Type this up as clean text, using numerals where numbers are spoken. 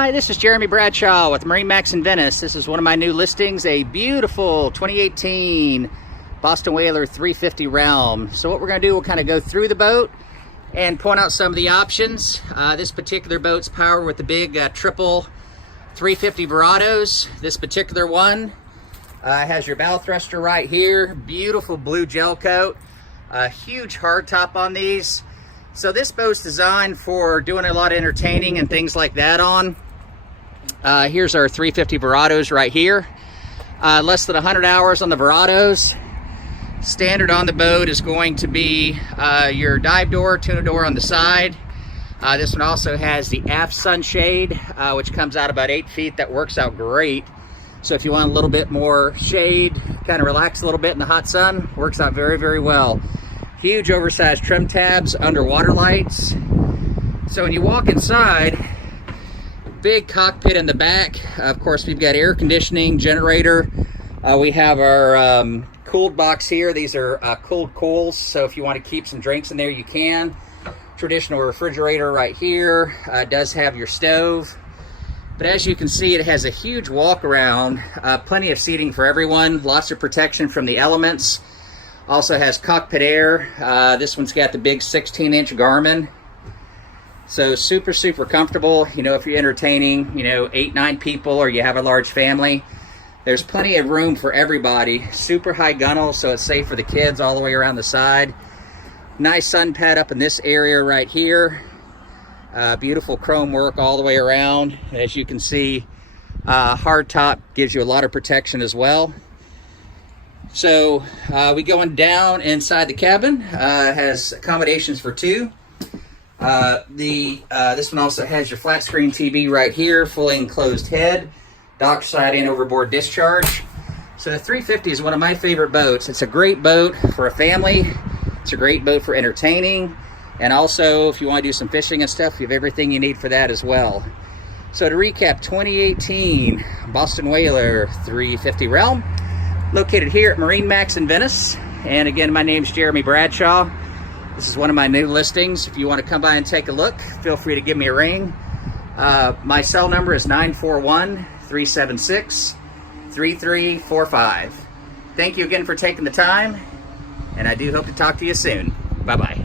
Hi, this is Jeremy Bradshaw with MarineMax Venice. This is one of my new listings, a beautiful 2018 Boston Whaler 350 Realm. So what we're going to do, we'll kind of go through the boat and point out some of the options. This particular boat's powered with the big triple 350 Verados. This particular one has your bow thruster right here, beautiful blue gel coat, a huge hardtop on these. So this boat's designed for doing a lot of entertaining and things like that on. Here's our 350 Verados right here. Less than 100 hours on the Verados. Standard on the boat is going to be your dive door, tuna door on the side. This one also has the aft sunshade, which comes out about 8 feet. That works out great. So if you want a little bit more shade, kind of relax a little bit in the hot sun, works out very, very well. Huge oversized trim tabs, underwater lights. So when you walk inside, big cockpit in the back. Of course, we've got air conditioning, generator. We have our cooled box here. These are cooled cools, so if you want to keep some drinks in there, you can. Traditional refrigerator right here. Does have your stove. But as you can see, it has a huge walk around, plenty of seating for everyone, lots of protection from the elements. Also has cockpit air. This one's got the big 16-inch Garmin. So super, super comfortable. You know, if you're entertaining, 8, 9 people, or you have a large family, there's plenty of room for everybody. Super high gunnel, so it's safe for the kids all the way around the side. Nice sun pad up in this area right here. Beautiful chrome work all the way around. As you can see, hard top gives you a lot of protection as well. So we going down inside the cabin. Has accommodations for 2. This one also has your flat screen TV right here, fully enclosed head, dock side and overboard discharge. So the 350 is one of my favorite boats. It's a great boat for a family. It's a great boat for entertaining. And also, if you want to do some fishing and stuff, you have everything you need for that as well. So to recap, 2018 Boston Whaler 350 Realm, located here at MarineMax in Venice. And again, my name's Jeremy Bradshaw. This is one of my new listings. If you want to come by and take a look, feel free to give me a ring. My cell number is 941-376-3345. Thank you again for taking the time, and I do hope to talk to you soon. Bye-bye.